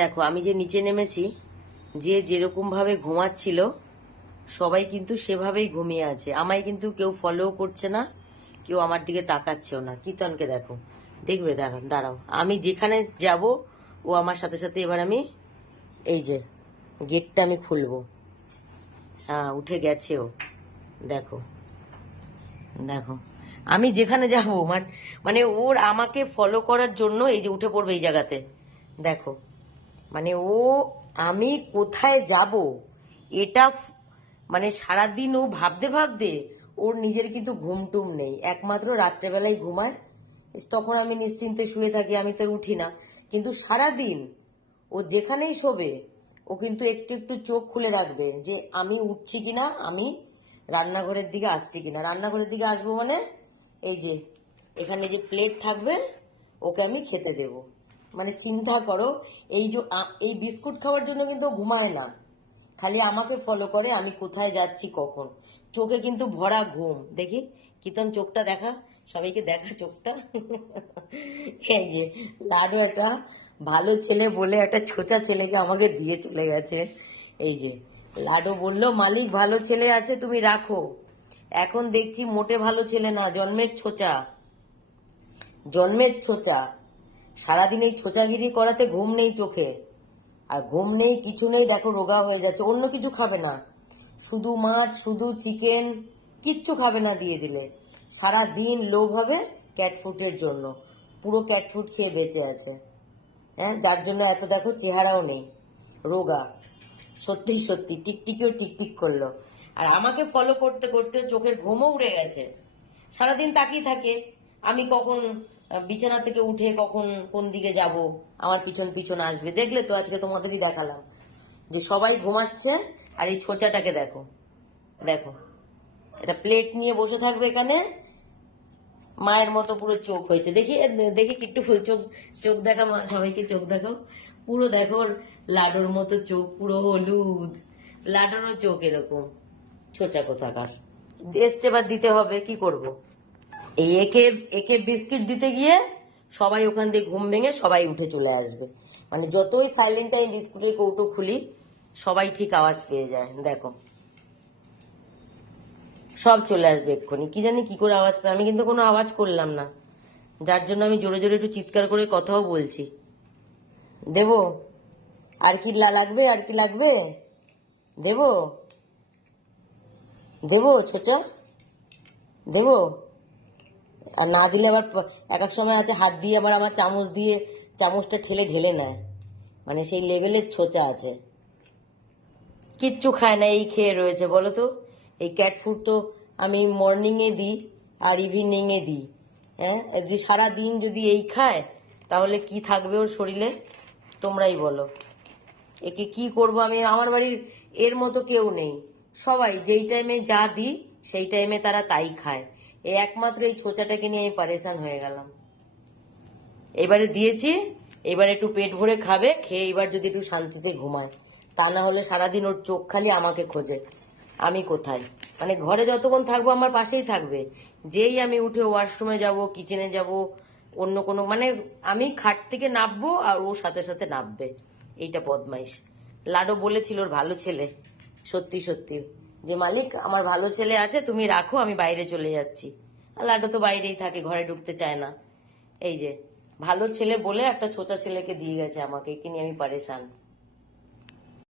দেখো আমি যে নিচে নেমেছি, যে যেরকম ভাবে ঘুমাচ্ছিল সবাই কিন্তু সেভাবেই ঘুমিয়ে আছে। আমায় কিন্তু কেউ ফলো করছে না, কেউ আমার দিকে তাকাচ্ছেও না। কীর্তনকে দেখো, দেখবে, দেখো, দাঁড়াও, আমি যেখানে যাব ও আমার সাথে সাথে। এবার আমি এই যে গেটটা আমি খুলবো। হ্যাঁ, উঠে গেছে ও। দেখো, দেখো, আমি যেখানে যাব মানে ওর আমাকে ফলো করার জন্য এই যে উঠে পড়বে এই জায়গাতে। দেখো, মানে ও আমি কোথায় যাব এটা মানে সারাদিন ও ভাবতে ভাবতে ওর নিজের কিন্তু ঘুমটুম নেই। একমাত্র রাত্রেবেলায় ঘুমায়, তখন আমি নিশ্চিন্তে শুয়ে থাকি, আমি তো উঠি না। কিন্তু সারাদিন ও যেখানেই শোবে ও কিন্তু একটু একটু চোখ খুলে রাখবে যে আমি উঠছি কিনা, আমি রান্নাঘরের দিকে আসছি কিনা। রান্নাঘরের দিকে আসবো মানে এই যে এখানে যে প্লেট থাকবে ওকে আমি খেতে দেব। মানে চিন্তা করো, এই যে এই বিস্কুট খাওয়ার জন্য কিন্তু ও ঘুমায় না, খালি আমাকে ফলো করে আমি কোথায় যাচ্ছি কখন। চোখে কিন্তু ভরা ঘুম। দেখি কীর্তন চোখটা দেখা, সবাইকে দেখা চোখটা। এই যে লাডু একটা ভালো ছেলে বলে একটা ছোটা ছেলেকে আমাকে দিয়ে চলে গেছে। এই যে লাডু বলল, মালিক ভালো ছেলে আছে, তুমি রাখো। এখন দেখছি মোটে ভালো ছেলে না, জন্মের ছোচা, জন্মের ছোচা। সারাদিন এই ছোচাগিরি করাতে ঘুম নেই চোখে, আর ঘুম নেই, কিছু নেই, দেখো রোগা হয়ে যাচ্ছে। অন্য কিছু খাবে না, শুধু মাছ, শুধু চিকেন, কিচ্ছু খাবে না দিয়ে দিলে। সারা দিন লোভ হবে ক্যাট ফুডের জন্য, পুরো ক্যাট ফুড খেয়ে বেঁচে আছে। হ্যাঁ, যার জন্য এত দেখো চেহারাও নেই, রোগা। সত্যি সত্যি টিকটিকিও টিকটিক করলো। আর আমাকে ফলো করতে করতে চোখের ঘুমও উড়ে গেছে। সারাদিন তাকিয়ে থাকে আমি কখন বিছানা থেকে উঠে কখন কোন দিকে যাব, আমার পিছন পিছন আসবে। দেখলে তো আজকে তোমাদেরই দেখালাম যে সবাই ঘুমাচ্ছে আর এই ছোচাটাকে দেখো, দেখো এটা প্লেট নিয়ে বসে থাকবে এখানে, মায়ের মতো পুরো চোখ হয়েছে। দেখি দেখি একটু ফুল চোখ, চোখ দেখা মা, সবাইকে চোখ দেখাও। পুরো দেখো লাডুর মতো চোখ, পুরো হলুদ। লাডুরও চোখ এরকম, ছোচা কোথাকার। এসছে, এবার দিতে হবে, কি করব। এই একে একে বিস্কিট দিতে গিয়ে সবাই ওখান দিয়ে ঘুম ভেঙে সবাই উঠে চলে আসবে। মানে যতই সাইলেন্ট টাইম বিস্কুটের কৌটো খুলি সবাই ঠিক আওয়াজ পেয়ে যায়। দেখো সব চলে আসবে এক্ষুনি, কি জানি কি করে আওয়াজ পায়। আমি কিন্তু কোনো আওয়াজ করলাম না, যার জন্য আমি জোরে জোরে একটু চিৎকার করে কথাও বলছি। দেবো? আর কি লাগবে? আর কি লাগবে? দেবো? দেবো ছোচা? দেবো? আর না দিলে আবার এক এক সময় আছে হাত দিয়ে আবার আমার চামচ দিয়ে চামচটা ঠেলে ঢেলে নেয়। মানে সেই লেভেলের ছোচা আছে। কিচ্ছু খায় না, এই খেয়ে রয়েছে। বলো তো, এই ক্যাট ফুড তো আমি মর্নিংয়ে দিই আর ইভিনিংয়ে দিই। হ্যাঁ, যদি সারাদিন যদি এই খায় তাহলে কি থাকবে ওর শরীরে তোমরাই বলো। একে কি করব আমি? আমার বাড়ির এর মতো কেউ নেই, সবাই যেই টাইমে যা দিই সেই টাইমে তারা তাই খায়। এই একমাত্র এই ছোচাটাকে নিয়ে আমি পারেশান হয়ে গেলাম। এবারে দিয়েছি, এবার একটু পেট ভরে খাবে, খেয়ে এবার যদি একটু শান্তিতে ঘুমায়। তা না হলে সারাদিন ওর চোখ খালি আমাকে খোঁজে, আমি কোথায়। মানে ঘরে যতক্ষণ থাকবো আমার পাশেই থাকবে, যেই আমি উঠে ওয়াশরুমে যাব, কিচেনে যাব, অন্য কোনো মানে আমি খাট থেকে নামবো আর ও সাথে সাথে নামবে। এইটা বদমাইশ। লাডো বলেছিল ওর ভালো ছেলে, সত্যি সত্যি, যে মালিক আমার ভালো ছেলে আছে, তুমি রাখো, আমি বাইরে চলে যাচ্ছি। আর লাডো তো বাইরেই থাকে, ঘরে ঢুকতে চায় না। এই যে ভালো ছেলে বলে একটা ছোটা ছেলেকে দিয়ে গেছে আমাকে, একে নিয়ে আমি পারেশান।